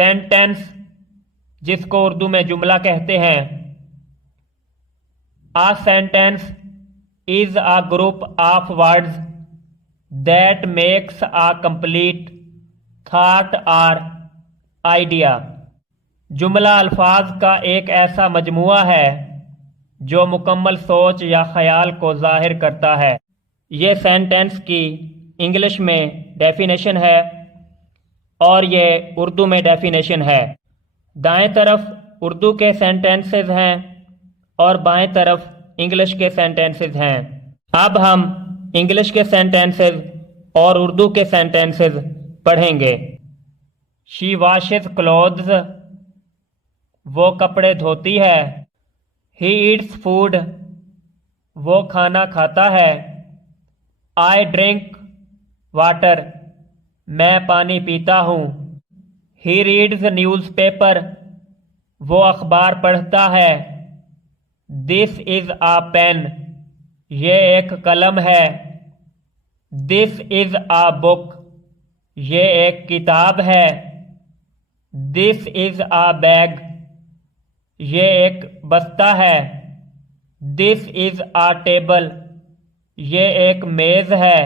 Sentence, जिसको उर्दू में जुमला कहते हैं। A sentence is a group of words that makes a complete thought or idea। जुमला अल्फाज का एक ऐसा मजमुआ है जो मुकम्मल सोच या ख्याल को जाहिर करता है। ये सेंटेंस की इंग्लिश में डेफिनेशन है और ये उर्दू में डेफिनेशन है। दाएं तरफ उर्दू के सेंटेंसेस हैं और बाएं तरफ इंग्लिश के सेंटेंसेस हैं। अब हम इंग्लिश के सेंटेंसेस और उर्दू के सेंटेंसेस पढ़ेंगे। शी वॉशेस क्लोथ्स, वो कपड़े धोती है। ही ईट्स फूड, वो खाना खाता है। आई ड्रिंक वाटर, मैं पानी पीता हूँ। ही रीड्स न्यूज़पेपर, वो अखबार पढ़ता है। दिस इज आ पेन, ये एक कलम है। दिस इज आ बुक, ये एक किताब है। दिस इज आ बैग, ये एक बस्ता है। दिस इज आ टेबल, ये एक मेज है।